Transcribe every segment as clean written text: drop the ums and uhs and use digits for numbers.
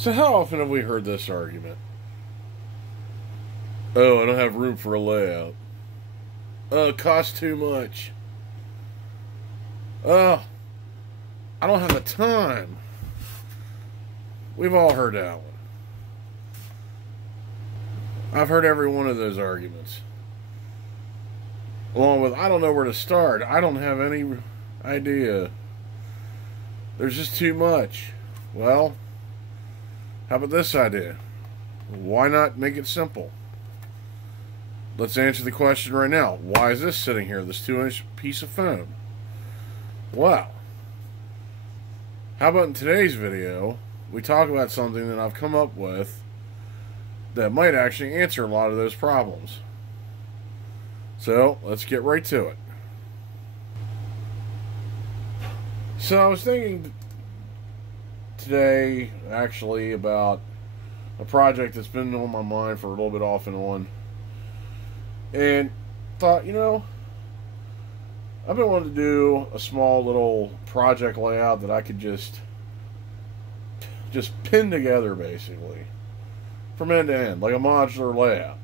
So how often have we heard this argument? Oh, I don't have room for a layout. Oh, it costs too much. Oh, I don't have the time. We've all heard that one. I've heard every one of those arguments. Along with, I don't know where to start. I don't have any idea. There's just too much. Well, how about this idea? Why not make it simple? Let's answer the question right now. Why is this sitting here, this 2-inch piece of foam? Well, how about in today's video, we talk about something that I've come up with that might actually answer a lot of those problems. So, let's get right to it. So, I was thinking today, actually, about a project that's been on my mind for a little bit off and on. And thought, I've been wanting to do a small little project layout that I could just pin together, basically, from end to end, like a modular layout.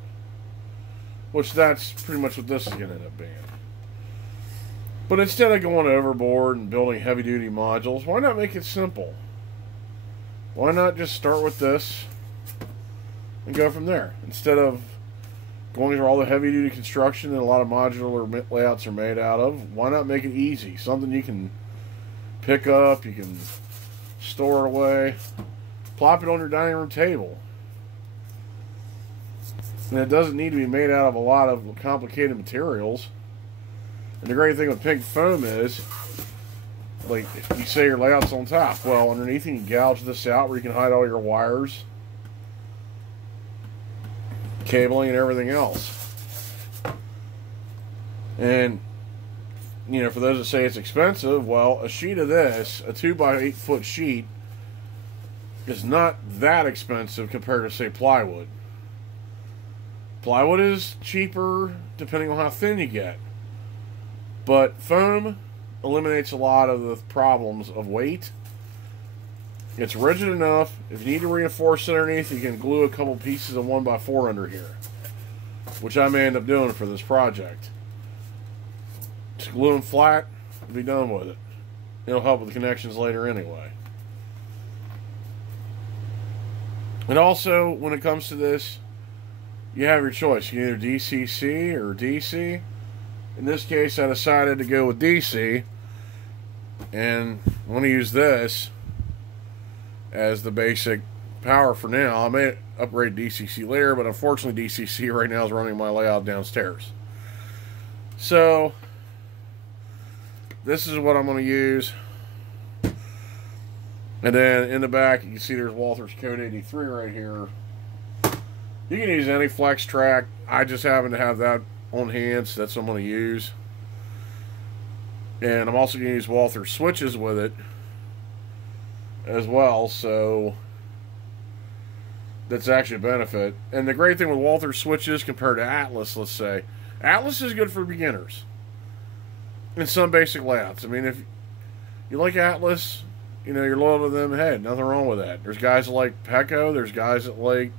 Which that's pretty much what this is going to end up being. But instead of going overboard and building heavy-duty modules, why not make it simple? Why not just start with this and go from there? Instead of going through all the heavy-duty construction that a lot of modular layouts are made out of, why not make it easy? Something you can pick up, you can store it away, plop it on your dining room table. And it doesn't need to be made out of a lot of complicated materials. And the great thing with pink foam is, like, you say your layout's on top. Well, underneath you can gouge this out where you can hide all your wires, cabling, and everything else. And, for those that say it's expensive, well, a sheet of this, a 2x8 foot sheet, is not that expensive compared to, say, plywood. Plywood is cheaper depending on how thin you get. But foam eliminates a lot of the problems of weight. It's rigid enough. If you need to reinforce it underneath, you can glue a couple pieces of 1x4 under here, which I may end up doing for this project. Just glue them flat and be done with it. It'll help with the connections later anyway. And also, when it comes to this, you have your choice. You can either DCC or DC. In this case, I decided to go with DC. And I'm going to use this as the basic power for now. I may upgrade DCC later, but unfortunately DCC right now is running my layout downstairs. So, this is what I'm going to use. And then in the back, you can see there's Walther's Code 83 right here. You can use any flex track. I just happen to have that on hand, so that's what I'm going to use. And I'm also going to use Walther switches with it as well, so that's actually a benefit. And the great thing with Walther switches compared to Atlas, let's say, Atlas is good for beginners in some basic layouts. I mean, if you like Atlas, you're loyal to them, hey, nothing wrong with that. There's guys that like Pecco, there's guys that like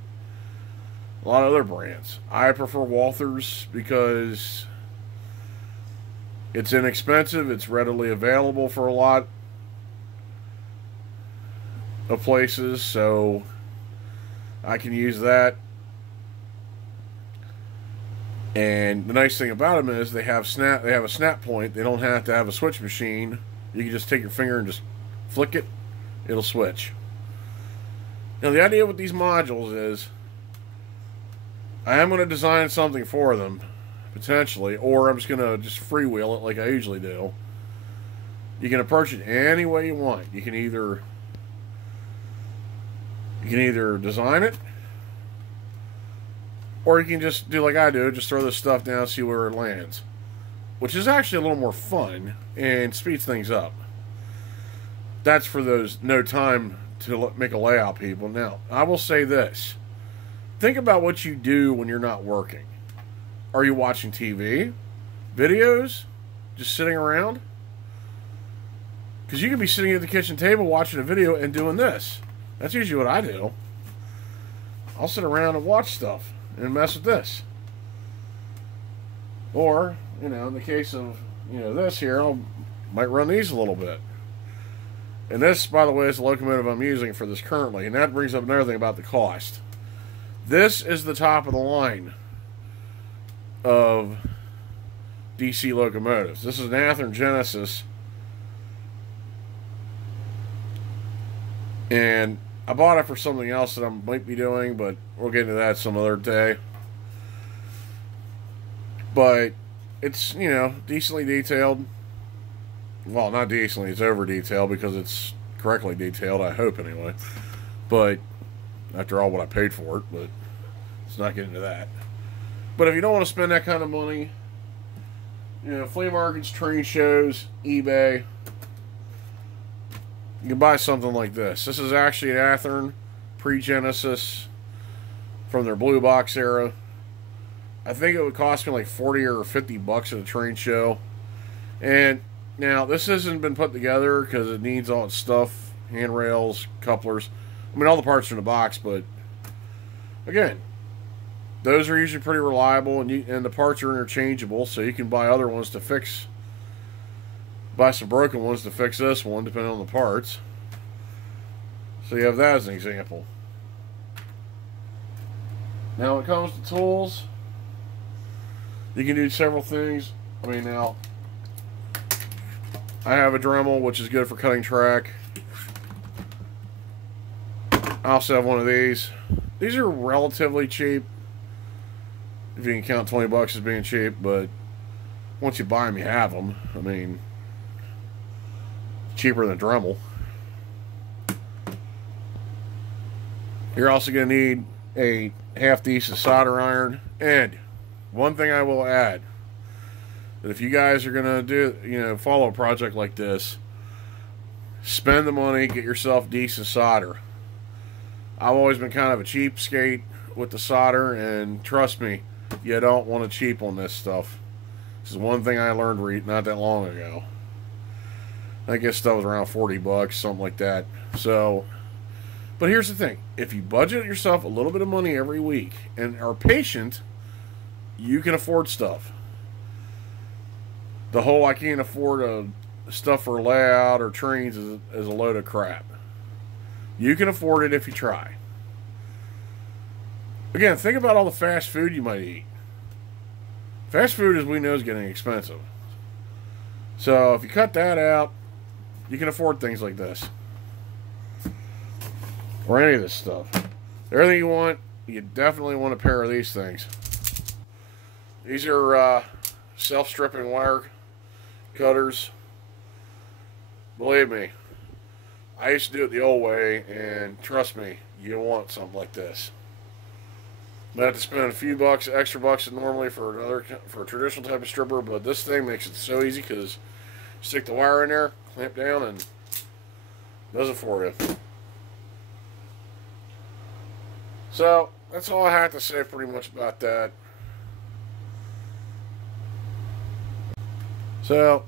a lot of other brands. I prefer Walther's because it's inexpensive, it's readily available for a lot of places, so I can use that. And the nice thing about them is they have a snap point. They don't have to have a switch machine. You can just take your finger and just flick it, it'll switch. Now the idea with these modules is I am going to design something for them, potentially, or I'm just going to just freewheel it like I usually do. You can approach it any way you want. You can either design it, or you can just do like I do, just throw this stuff down, see where it lands, which is actually a little more fun and speeds things up. That's for those no time to make a layout people. Now, I will say this. Think about what you do when you're not working. Are you watching TV? Videos? Just sitting around? Because you could be sitting at the kitchen table watching a video and doing this. That's usually what I do. I'll sit around and watch stuff and mess with this. Or, you know, in the case of, you know, this here, I might run these a little bit. And this, by the way, is the locomotive I'm using for this currently. And that brings up another thing about the cost. This is the top of the line of DC locomotives. This is an Athearn Genesis. And I bought it for something else that I might be doing, but we'll get into that some other day. But it's, you know, decently detailed. Well, not decently, it's over detailed because it's correctly detailed, I hope anyway. But after all what I paid for it, but let's not get into that. But if you don't want to spend that kind of money, you know, flea markets, train shows, eBay, you can buy something like this. This is actually an Athearn pre-Genesis from their blue box era. I think it would cost me like 40 or 50 bucks at a train show. And now, this hasn't been put together because it needs all its stuff, handrails, couplers. I mean, all the parts are in the box, but again, those are usually pretty reliable, and the parts are interchangeable, so you can buy other ones to fix, buy some broken ones to fix this one, depending on the parts. So you have that as an example. Now, when it comes to tools, you can do several things. I mean, now, I have a Dremel, which is good for cutting track. I also have one of these. These are relatively cheap, if you can count 20 bucks as being cheap, but once you buy them, you have them. I mean, cheaper than Dremel. You're also going to need a half-decent solder iron. And one thing I will add, that if you guys are going to do, you know, follow a project like this, spend the money, get yourself decent solder. I've always been kind of a cheapskate with the solder, and trust me, you don't want to cheap on this stuff. This is one thing I learned not that long ago. I guess that was around 40 bucks, something like that. So, but here's the thing. If you budget yourself a little bit of money every week and are patient, you can afford stuff. The whole I can't afford stuff for layout or trains is a load of crap. You can afford it if you try. Again, think about all the fast food you might eat. Fast food, as we know, is getting expensive. So if you cut that out, you can afford things like this. Or any of this stuff. Everything you want, you definitely want a pair of these things. These are self-stripping wire cutters. Believe me, I used to do it the old way, and trust me, you want something like this. You might have to spend a few bucks, extra bucks than normally for a traditional type of stripper, but this thing makes it so easy because you stick the wire in there, clamp down, and does it for you. So that's all I have to say pretty much about that. So,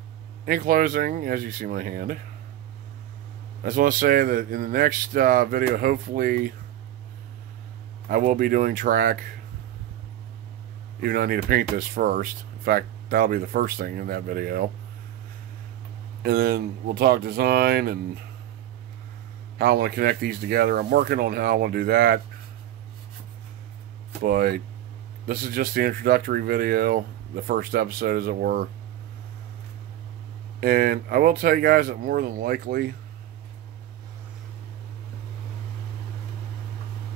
in closing, as you see my hand, I just want to say that in the next video, hopefully, I will be doing track, even though I need to paint this first. In fact, that'll be the first thing in that video. And then we'll talk design and how I want to connect these together. I'm working on how I want to do that. But this is just the introductory video, the first episode as it were. And I will tell you guys that more than likely,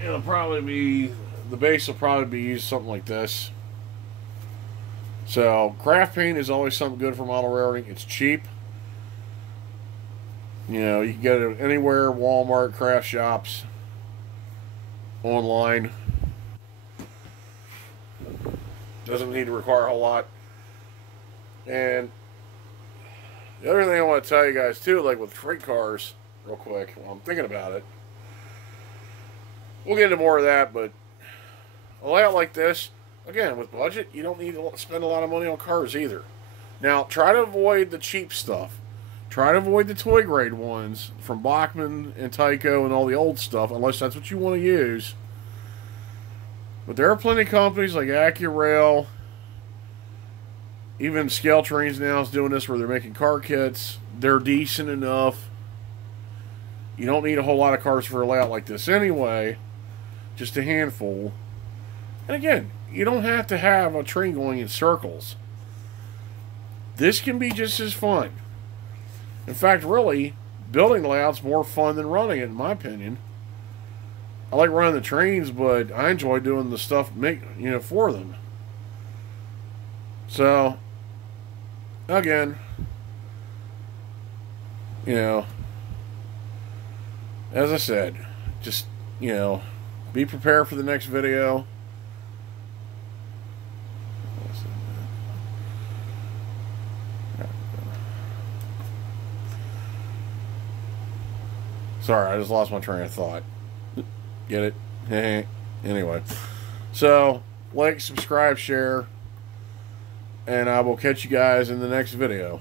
it'll probably be, the base will probably be used something like this. So, craft paint is always something good for model railroading. It's cheap. You know, you can get it anywhere, Walmart, craft shops, online. Doesn't need to require a whole lot. And the other thing I want to tell you guys too, like with freight cars, real quick, while I'm thinking about it, we'll get into more of that, but a layout like this, again, with budget, you don't need to spend a lot of money on cars either. Now, try to avoid the cheap stuff. Try to avoid the toy grade ones from Bachmann and Tyco and all the old stuff, unless that's what you want to use. But there are plenty of companies like AccuRail, even Scale Trains now is doing this where they're making car kits. They're decent enough. You don't need a whole lot of cars for a layout like this anyway, just a handful. And again, you don't have to have a train going in circles. This can be just as fun. In fact, really, building the layout's more fun than running it, in my opinion. I like running the trains, but I enjoy doing the stuff for them. So, again, as I said, just, be prepared for the next video. Sorry, I just lost my train of thought. Get it? Anyway. So, like, subscribe, share, and I will catch you guys in the next video.